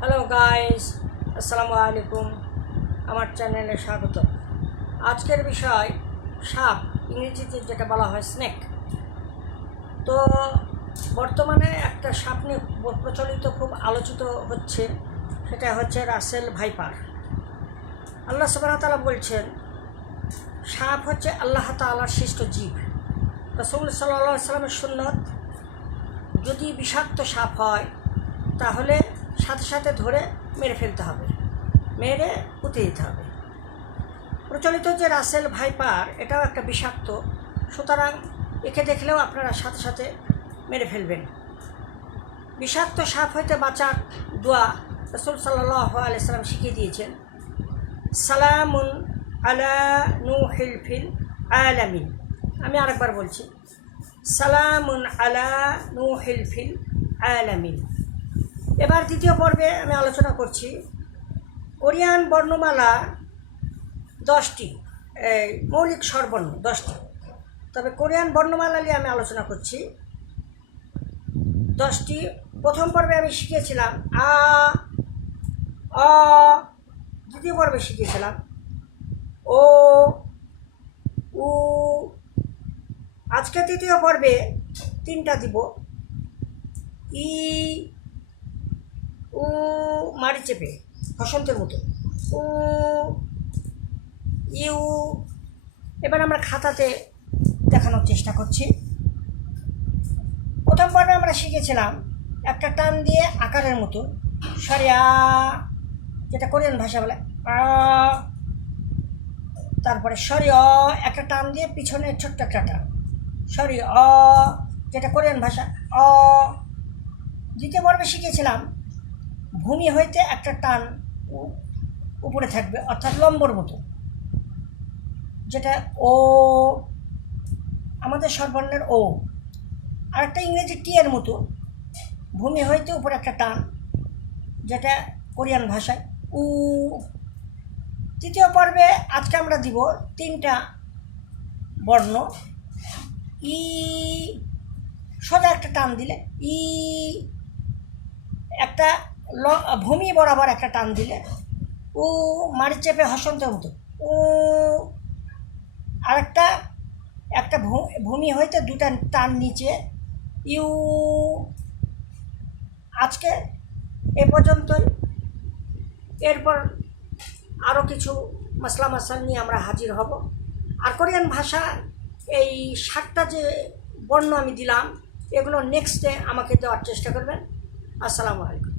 Hello guys, আসসালামু আলাইকুম। আমার চ্যানেলে স্বাগত। আজকের বিষয় সাপ, ইংরেজিতে যেটা বলা হয় স্নেক। তো বর্তমানে একটা সাপ নিয়ে প্রচলিত, খুব আলোচিত হচ্ছে, সেটা হচ্ছে রাসেল ভাইপার। আল্লাহ সুবহানাহু ওয়া তাআলা বলছেন, সাপ হচ্ছে আল্লাহ তাআলার সৃষ্ট জীব। রাসূল সাল্লাল্লাহু আলাইহি ওয়াসাল্লামের সুন্নত, যদি বিষাক্ত সাপ হয় তাহলে সাথে সাথে ধরে মেরে ফেলতে হবে, মেরে পুঁতে দিতে হবে। প্রচলিত যে রাসেল ভাইপার, এটাও একটা বিষাক্ত, সুতরাং একে দেখলেও আপনারা সাথে সাথে মেরে ফেলবেন। বিষাক্ত সাপ হইতে বাঁচার দোয়া রাসূল সাল্লাল্লাহু আলাইহি ওয়াসাল্লাম শিখিয়ে দিয়েছেন। সালামুন আলা নূহিল ফিল আলামিন। আমি আরেকবার বলছি, সালামুন আলা নূহিল ফিল আলামিন। এবার দ্বিতীয় পর্বে আমি আলোচনা করছি কোরিয়ান বর্ণমালা 10টি, মৌলিক স্বরবর্ণ 10টি। তবে কোরিয়ান বর্ণমালা নিয়ে আমি আলোচনা করছি 10টি। প্রথম পর্বে আমি শিখিয়েছিলাম আ, অ। দ্বিতীয় পর্বে শিখিয়েছিলাম ও, উ। আজকে তৃতীয় পর্বে 3টা দিব, ই, উ, মারি চেপে বসন্তের মতো, উ, ইউ। এবার আমরা খাতাতে দেখানোর চেষ্টা করছি। প্রথম পর্বে আমরা শিখেছিলাম একটা টান দিয়ে আকারের মতো সরিয়া, যেটা কোরিয়ান ভাষা বলে আ। তারপরে সরি অ, একটা টান দিয়ে পিছনে ছোট্ট একটা টান, সরি অ, যেটা কোরিয়ান ভাষা অ। দ্বিতীয় পর্বে শিখেছিলাম ভূমি হইতে একটা টান উপরে থাকবে, অর্থাৎ লম্বর মতো, যেটা ও, আমাদের স্বরবর্ণের ও। আরেকটা ইংরেজি টি এর মতো, ভূমি হইতে উপরে একটা টান, যেটা কোরিয়ান ভাষায় উ। তৃতীয় পর্বে আজকে আমরা দিব 3টা বর্ণ, ই, সোজা একটা টান দিলে ই, একটা ভূমি বরাবর একটা টান দিলে উ, মারি চেপে হসন্তের মতো উ। আরেকটা একটা ভূমি হইতে 2টা টান নিচে ইউ। আজকে এ পর্যন্তই। এরপর আরও কিছু মাসলা মাসাল নিয়ে আমরা হাজির হব। আর কোরিয়ান ভাষা এই 7টা যে বর্ণ আমি দিলাম, এগুলো নেক্সটে আমাকে দেওয়ার চেষ্টা করবেন। আসসালামু আলাইকুম।